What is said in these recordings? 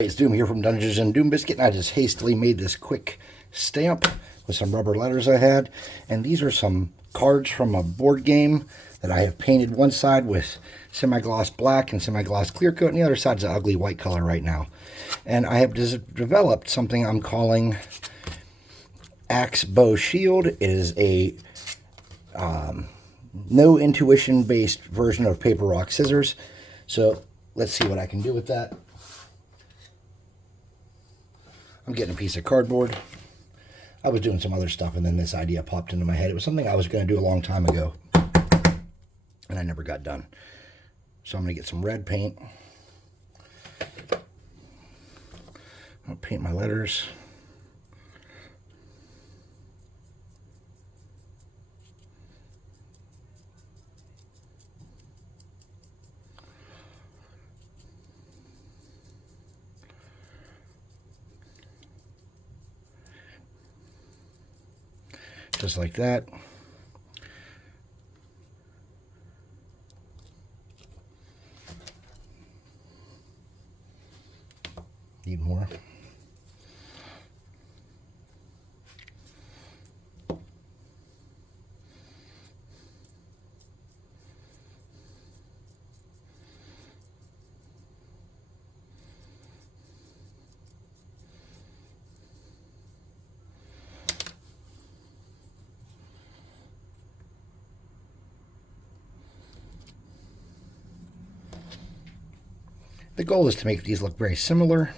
It's Doom here from Dungeons and Doom Biscuit, and I just hastily made this quick stamp with some rubber letters I had. And these are some cards from a board game that I have painted one side with semi-gloss black and semi-gloss clear coat, and the other side's an ugly white color right now. And I have developed something I'm calling Axe Bow Shield. It is a no intuition based version of paper, rock, scissors. So let's see what I can do with that. I'm getting a piece of cardboard. I was doing some other stuff and then this idea popped into my head. It was something I was going to do a long time ago and I never got done. So I'm going to get some red paint. I'll paint my letters. Just like that. Need more. The goal is to make these look very similar,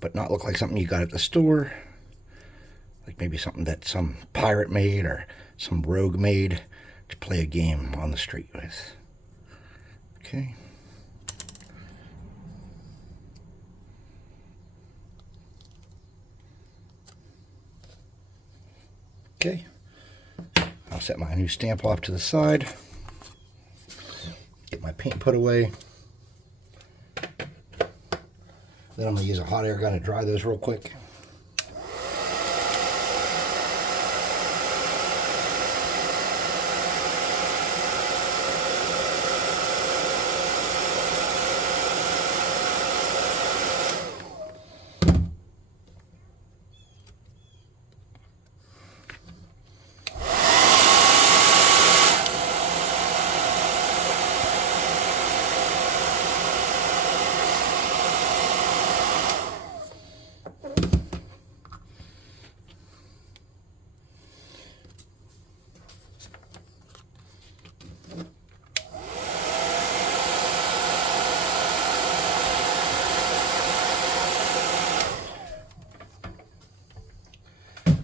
but not look like something you got at the store. Like maybe something that some pirate made or some rogue made to play a game on the street with. Okay. Okay. I'll set my new stamp off to the side. Get my paint put away. Then I'm going to use a hot air gun to dry those real quick.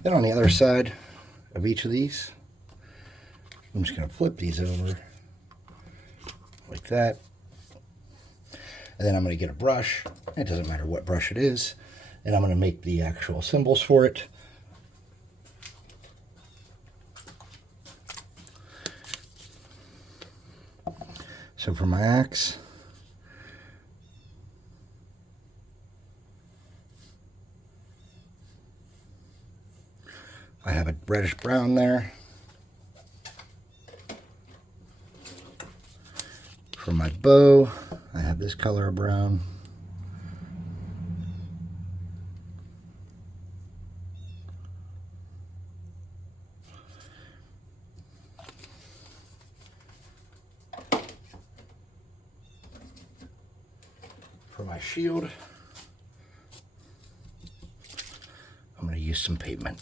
Then on the other side of each of these, I'm just going to flip these over like that. And then I'm going to get a brush. It doesn't matter what brush it is. And I'm going to make the actual symbols for it. So for my axe, I have a reddish brown there. For my bow, I have this color of brown. For my shield, I'm going to use some pavement.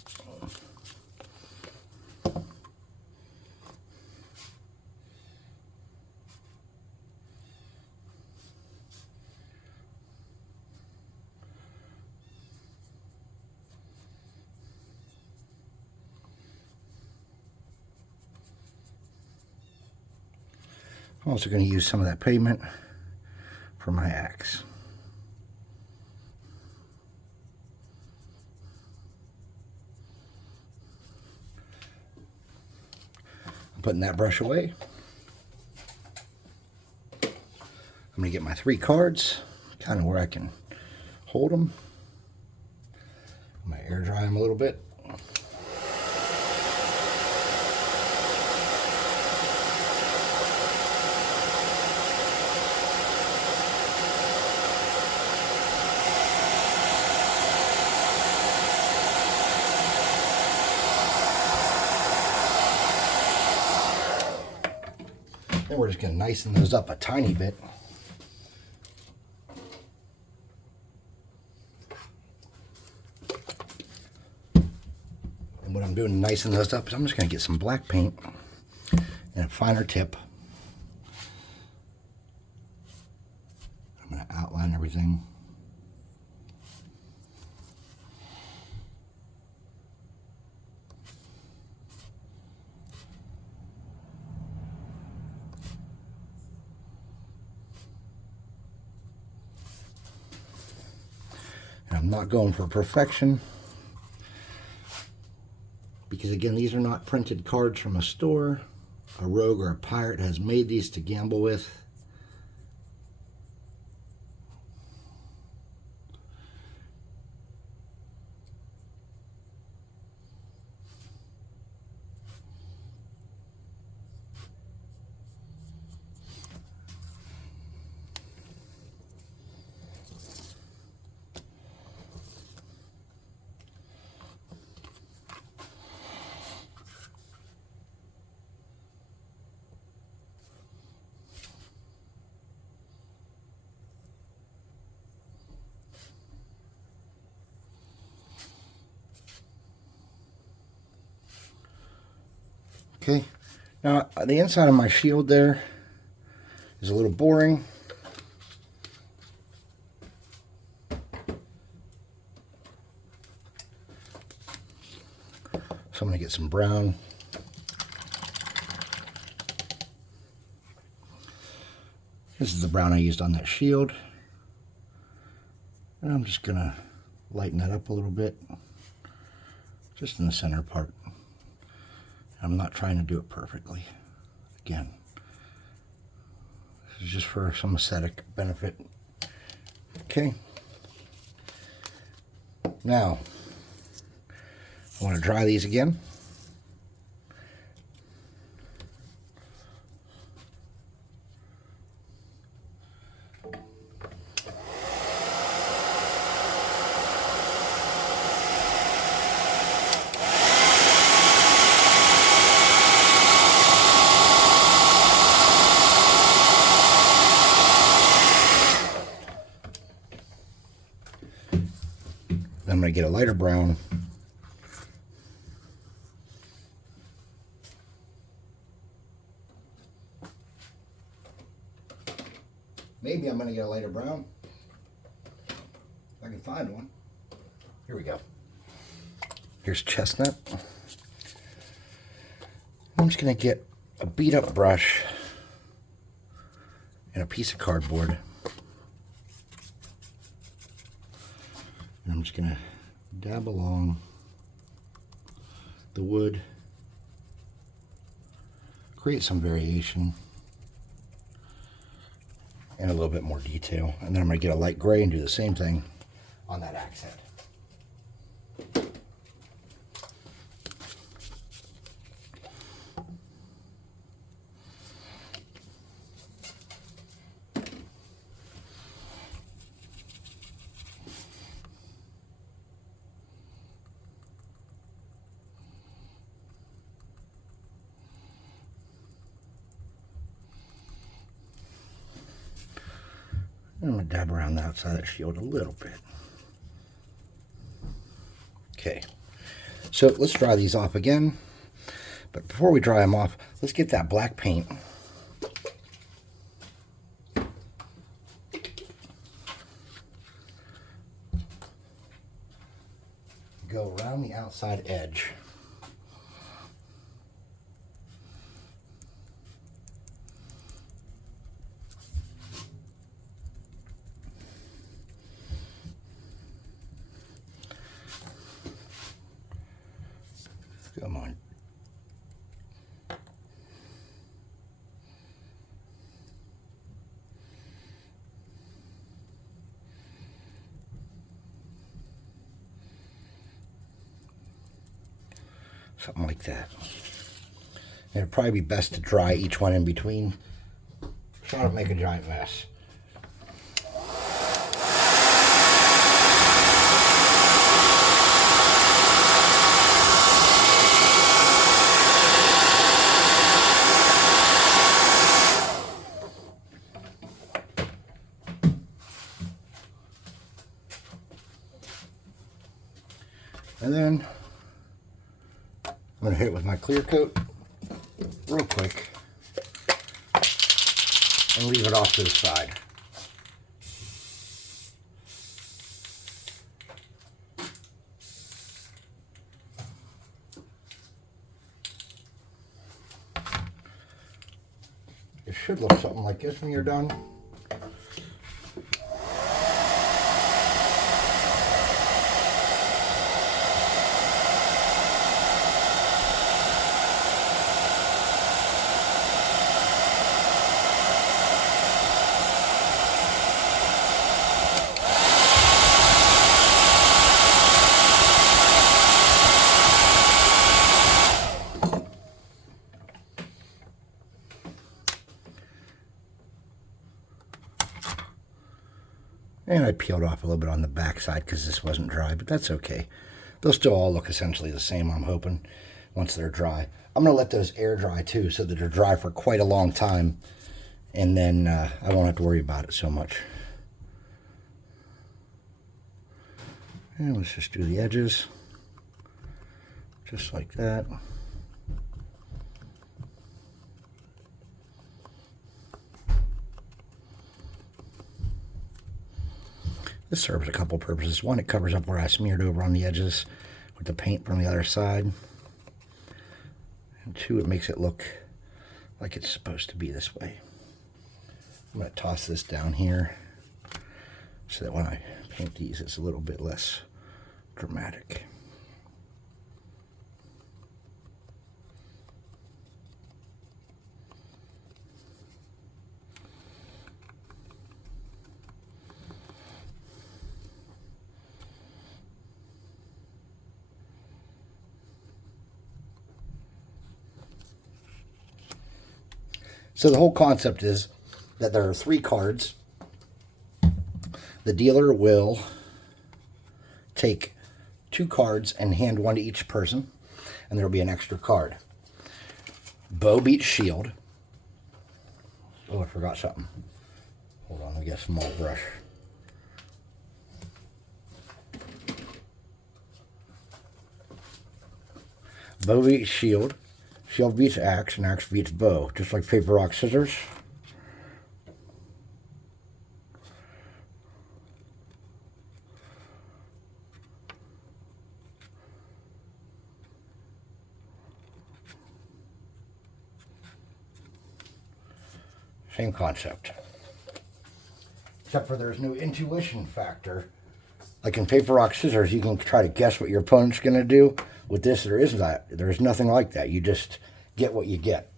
I'm also going to use some of that pavement for my axe. I'm putting that brush away. I'm going to get my 3 cards, kind of where I can hold them. I'm going to air dry them a little bit. Then we're just going to nicen those up a tiny bit. And what I'm doing to nicen those up is I'm just going to get some black paint and a finer tip. I'm going to outline everything. And I'm not going for perfection, because again, these are not printed cards from a store. A rogue or a pirate has made these to gamble with. Okay, now the inside of my shield there is a little boring. So I'm going to get some brown. This is the brown I used on that shield. And I'm just going to lighten that up a little bit, just in the center part. I'm not trying to do it perfectly. Again, this is just for some aesthetic benefit. Okay. Now, I want to dry these again. I'm going to get a lighter brown. Maybe I'm going to get a lighter brown. If I can find one. Here we go. Here's chestnut. I'm just going to get a beat up brush and a piece of cardboard. And I'm just going to dab along the wood, create some variation and a little bit more detail. And then I'm going to get a light gray and do the same thing on that axe head. I'm going to dab around the outside of that shield a little bit. Okay, so let's dry these off again. But before we dry them off, let's get that black paint. Go around the outside edge. Come on. Something like that. And it'd probably be best to dry each one in between. Try to make a giant mess. And then I'm going to hit it with my clear coat real quick and leave it off to the side. It should look something like this when you're done. And I peeled off a little bit on the back side because this wasn't dry, but that's okay. They'll still all look essentially the same, I'm hoping, once they're dry. I'm going to let those air dry too, so that they're dry for quite a long time. And then I won't have to worry about it so much. And let's just do the edges. Just like that. This serves a couple purposes. One, it covers up where I smeared over on the edges with the paint from the other side. And two, it makes it look like it's supposed to be this way. I'm going to toss this down here so that when I paint these, it's a little bit less dramatic. So the whole concept is that there are 3 cards. The dealer will take 2 cards and hand 1 to each person, and there will be an extra card. Bow beats shield. Oh, I forgot something. Hold on, let me get a small brush. Bow beats shield. Shield beats axe, and axe beats bow. Just like paper, rock, scissors. Same concept. Except for there's no intuition factor. Like in paper, rock, scissors, you can try to guess what your opponent's going to do. With this, there isn't that. There's nothing like that. You just get what you get.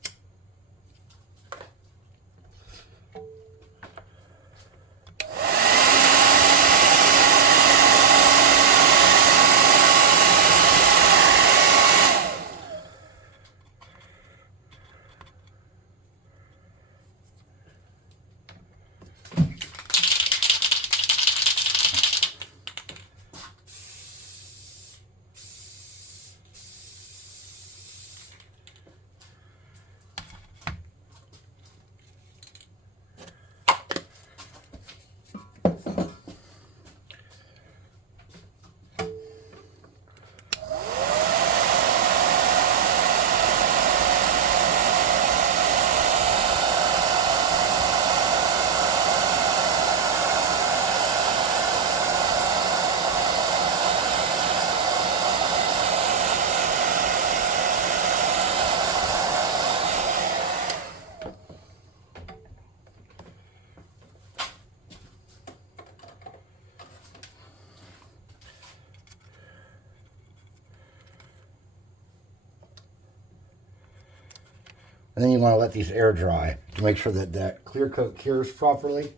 And then you want to let these air dry to make sure that that clear coat cures properly.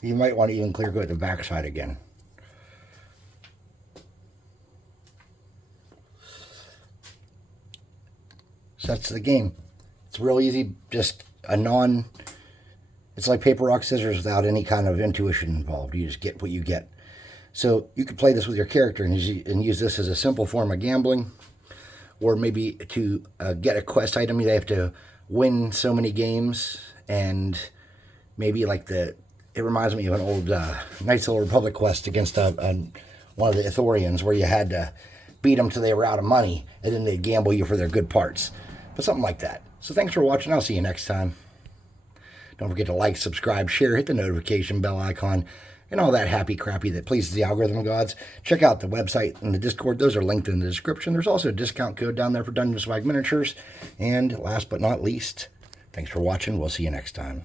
You might want to even clear coat the backside again. So that's the game. It's real easy, just it's like paper, rock, scissors without any kind of intuition involved. You just get what you get. So you could play this with your character and use this as a simple form of gambling, or maybe to get a quest item, you have to win so many games, and maybe like it reminds me of an old Knights of the Republic quest against one of the Ithorians, where you had to beat them till they were out of money, and then they'd gamble you for their good parts. But something like that. So thanks for watching. I'll see you next time. Don't forget to like, subscribe, share, hit the notification bell icon, and all that happy crappy that pleases the algorithm gods. Check out the website and the Discord. Those are linked in the description. There's also a discount code down there for Dungeon Swag Miniatures. And last but not least, thanks for watching. We'll see you next time.